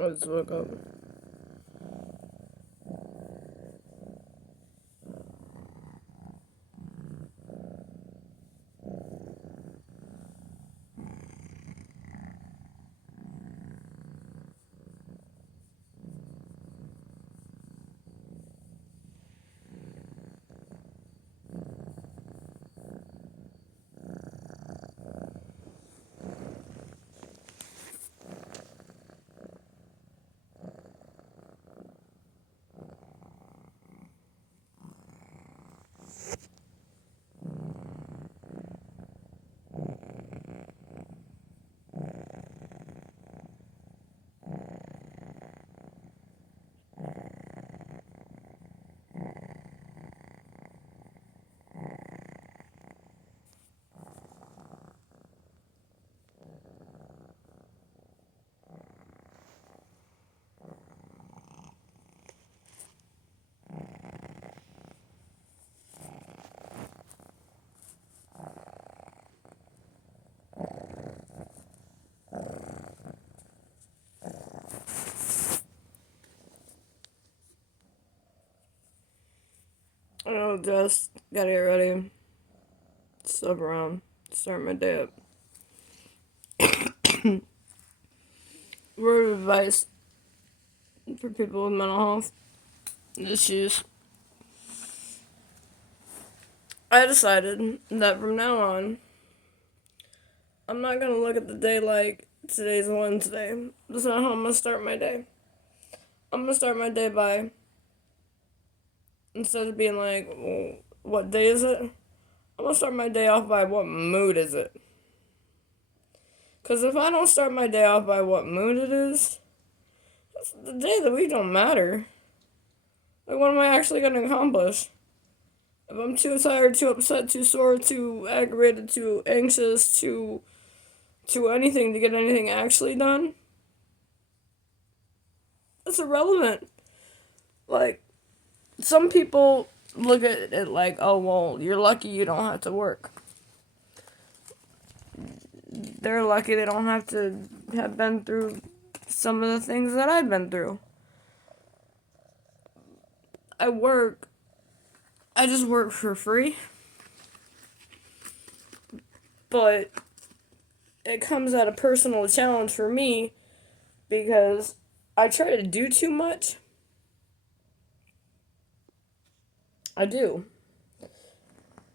I just woke up. I just gotta get ready. Step around. Start my day up. Word of advice for people with mental health issues. I decided that from now on, I'm not gonna look at the day like today's Wednesday. That's not how I'm gonna start my day. I'm gonna start my day by, instead of being like, well, what day is it? I'm gonna start my day off by what mood is it? Because if I don't start my day off by what mood it is, the day of the week don't matter. Like, what am I actually gonna accomplish? If I'm too tired, too upset, too sore, too aggravated, too anxious, too anything to get anything actually done, that's irrelevant. Like, some people look at it like, oh, well, you're lucky you don't have to work. They're lucky they don't have to have been through some of the things that I've been through. I just work for free. But it comes at a personal challenge for me because I try to do too much. I do.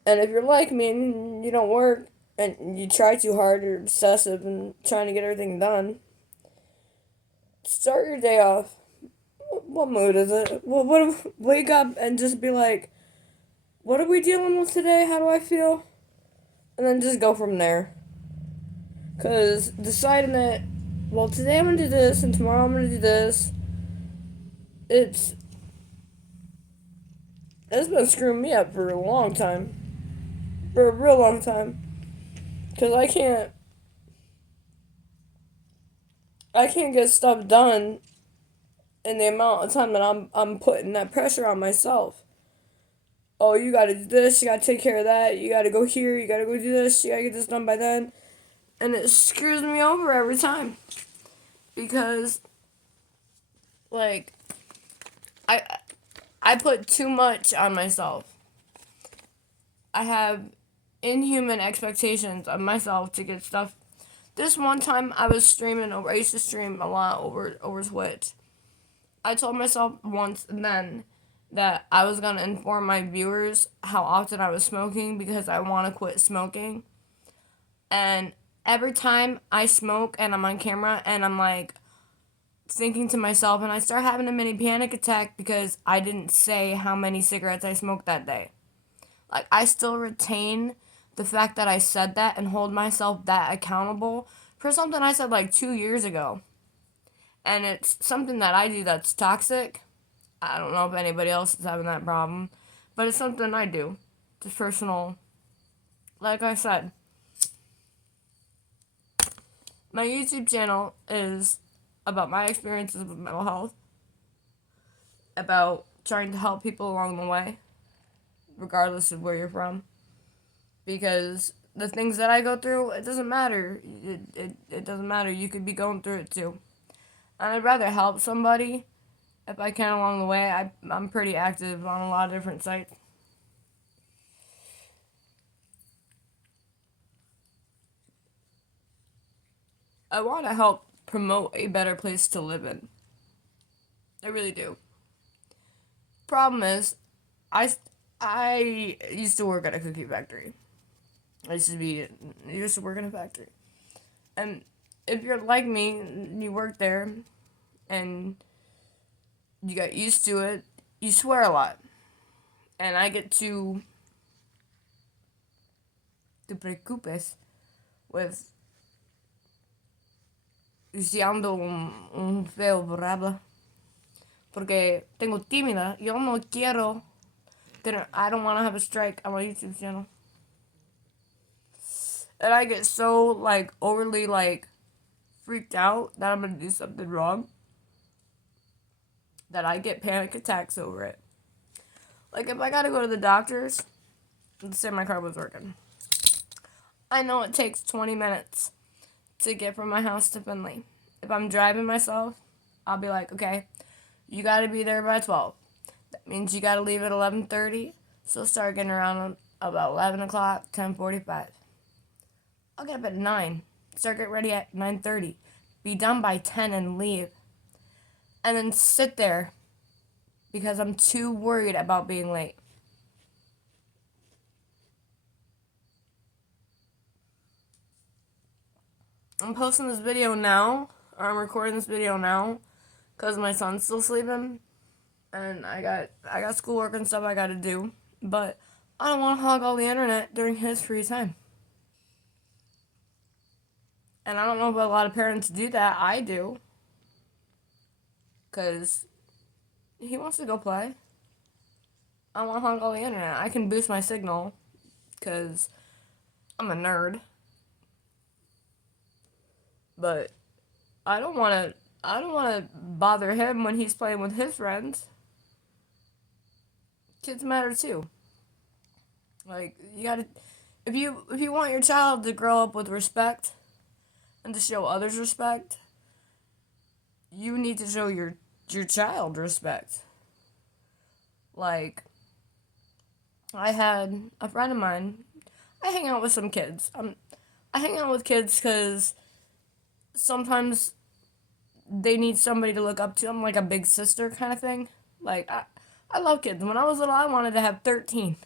And if you're like me and you don't work and you try too hard, you're obsessive and trying to get everything done, start your day off. What mood is it? Wake up and just be like, what are we dealing with today? How do I feel? And then just go from there. Because deciding that, well, today I'm going to do this and tomorrow I'm going to do this, it's been screwing me up for a long time. For a real long time. Because I can't get stuff done in the amount of time that I'm putting that pressure on myself. Oh, you gotta do this, you gotta take care of that, you gotta go here, you gotta go do this, you gotta get this done by then. And it screws me over every time. Because, like, I put too much on myself. I have inhuman expectations of myself to get stuff. This one time I used to stream a lot over Twitch. I told myself once then that I was going to inform my viewers how often I was smoking because I want to quit smoking. And every time I smoke and I'm on camera and I'm like thinking to myself, and I start having a mini panic attack because I didn't say how many cigarettes I smoked that day. Like, I still retain the fact that I said that and hold myself that accountable for something I said like 2 years ago. And it's something that I do that's toxic. I don't know if anybody else is having that problem, but it's something I do. It's personal. Like I said, my YouTube channel is about my experiences with mental health, about trying to help people along the way, regardless of where you're from. Because the things that I go through, it doesn't matter. It doesn't matter. You could be going through it too. And I'd rather help somebody if I can along the way. I'm pretty active on a lot of different sites. I want to help promote a better place to live in. I really do. Problem is, I, I used to work at a cookie factory. I used to work in a factory. And if you're like me, you work there and you got used to it, you swear a lot. And I get to te preocupes with usando un feo vocablo. Porque tengo tímida. Yo no quiero I don't want to have a strike on my YouTube channel. And I get so, like, overly, like, freaked out that I'm gonna do something wrong that I get panic attacks over it. Like, if I gotta go to the doctor's, let's say my car was working. I know it takes 20 minutes to get from my house to Finley. If I'm driving myself, I'll be like, okay, you gotta be there by 12. That means you gotta leave at 11:30, so start getting around about 11 o'clock, 10:45. I'll get up at 9, start getting ready at 9:30, be done by 10 and leave. And then sit there because I'm too worried about being late. I'm posting this video now, or I'm recording this video now, because my son's still sleeping, and I got schoolwork and stuff I gotta do, but I don't want to hog all the internet during his free time. And I don't know if a lot of parents do that. I do. Because he wants to go play. I don't want to hog all the internet. I can boost my signal, because I'm a nerd. But I don't want to bother him when he's playing with his friends. Kids matter too. Like, you gotta, if you want your child to grow up with respect and to show others respect, you need to show your child respect. Like, I had a friend of mine. I hang out with some kids. I hang out with kids because sometimes they need somebody to look up to. I'm like a big sister kind of thing. Like, I love kids. When I was little, I wanted to have 13.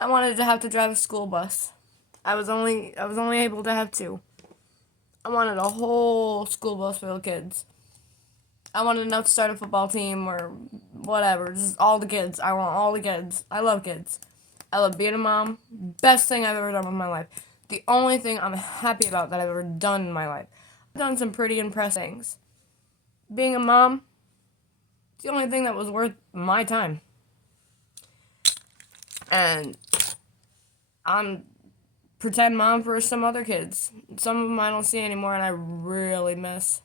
I wanted to have to drive a school bus. I was only able to have 2. I wanted a whole school bus full of kids. I wanted enough to start a football team or whatever. Just all the kids. I want all the kids. I love kids. I love being a mom. Best thing I've ever done in my life. The only thing I'm happy about that I've ever done in my life. I've done some pretty impressive things. Being a mom, it's the only thing that was worth my time. And I'm pretend mom for some other kids. Some of them I don't see anymore and I really miss.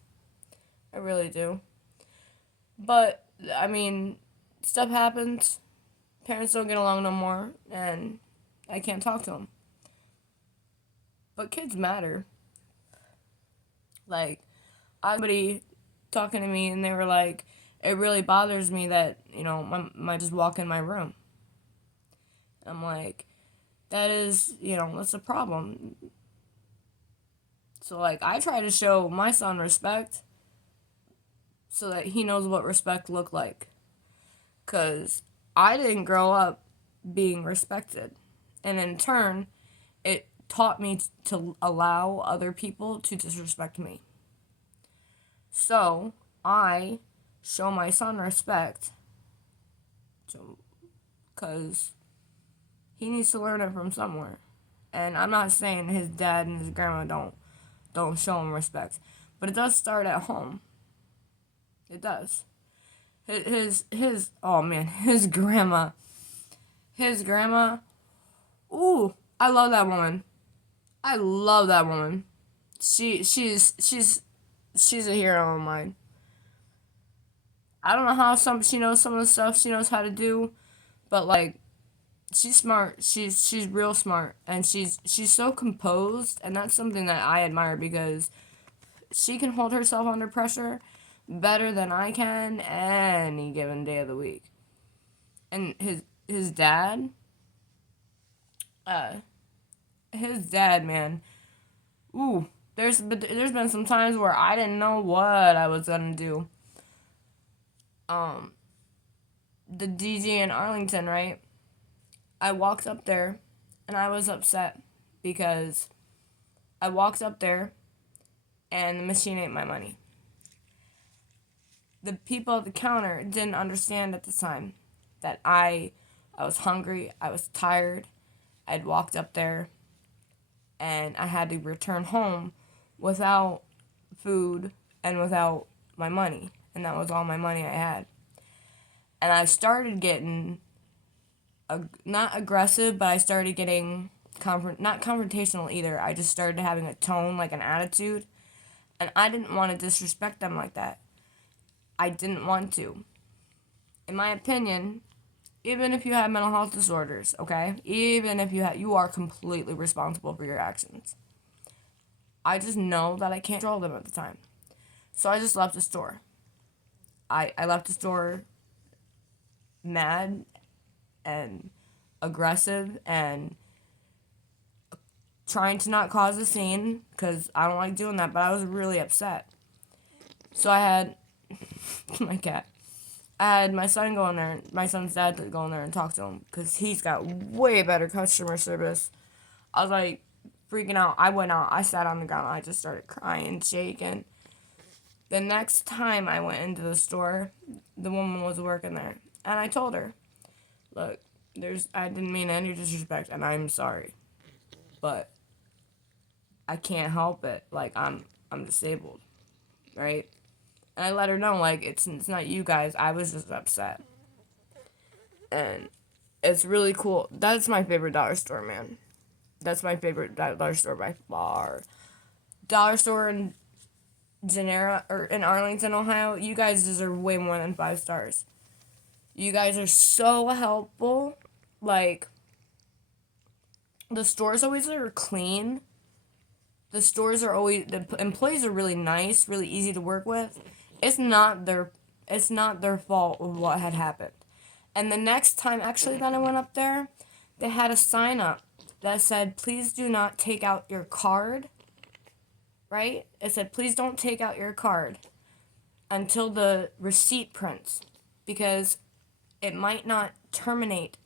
I really do. But, I mean, stuff happens. Parents don't get along no more, and I can't talk to them. But kids matter. Like, somebody talking to me, and they were like, it really bothers me that, I just walk in my room. I'm like, that's a problem. So, like, I try to show my son respect so that he knows what respect looked like. Because I didn't grow up being respected. And in turn, it taught me to allow other people to disrespect me. So, I show my son respect because he needs to learn it from somewhere. And I'm not saying his dad and his grandma don't show him respect. But it does start at home. It does. His grandma. Ooh, I love that woman. She's a hero of mine. I don't know how she knows some of the stuff she knows how to do, but like, she's smart. She's real smart, and she's so composed, and that's something that I admire because she can hold herself under pressure better than I can any given day of the week. And his dad, uh, man, ooh, there's been some times where I didn't know what I was gonna do. The DG in Arlington, right? I walked up there, and I was upset because I walked up there, and the machine ate my money. The people at the counter didn't understand at the time that I was hungry, I was tired, I'd walked up there, and I had to return home without food and without my money, and that was all my money I had. And I started getting not aggressive, but I started getting not confrontational either. I just started having a tone, like an attitude, and I didn't want to disrespect them like that. I didn't want to. In my opinion, even if you have mental health disorders, okay? Even if you are completely responsible for your actions. I just know that I can't control them at the time. So I just left the store. I left the store mad and aggressive and trying to not cause a scene because I don't like doing that, but I was really upset. So I had my cat. I had my son go in there, my son's dad to go in there and talk to him because he's got way better customer service. I was like freaking out. I went out. I sat on the ground. I just started crying, shaking. The next time I went into the store, the woman was working there, and I told her, "Look, I didn't mean any disrespect, and I'm sorry, but I can't help it. Like I'm disabled, right?" And I let her know, like, it's not you guys. I was just upset. And it's really cool. That's my favorite dollar store, man. That's my favorite dollar store by far. Dollar store in Genera or in Arlington, Ohio. You guys deserve way more than 5 stars. You guys are so helpful. Like, the stores always are clean. The employees are really nice, really easy to work with. It's not their fault of what had happened. And the next time actually that I went up there, they had a sign up that said, "Please do not take out your card." Right? It said, "Please don't take out your card until the receipt prints because it might not terminate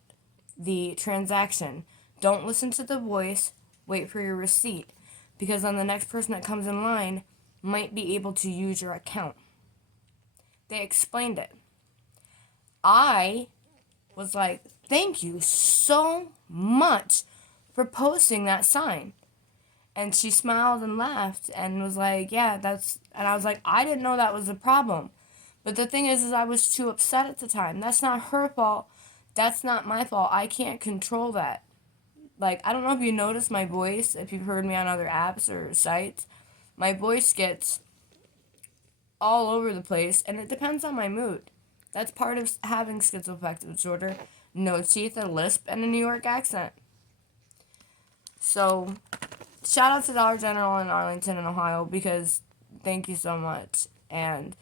the transaction. Don't listen to the voice, wait for your receipt because then the next person that comes in line might be able to use your account." They explained it. I was like, "Thank you so much for posting that sign." And she smiled and laughed and was like, "Yeah, that's..." And I was like, "I didn't know that was a problem." But the thing is I was too upset at the time. That's not her fault. That's not my fault. I can't control that. Like, I don't know if you noticed my voice, if you've heard me on other apps or sites. My voice gets all over the place, and it depends on my mood. That's part of having schizoaffective disorder. No teeth, a lisp, and a New York accent. So, shout out to Dollar General in Arlington, in Ohio, because thank you so much. And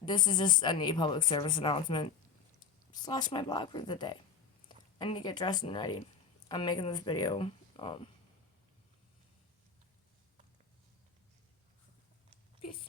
this is just a neat public service announcement / my blog for the day. I need to get dressed and ready. I'm making this video. Peace.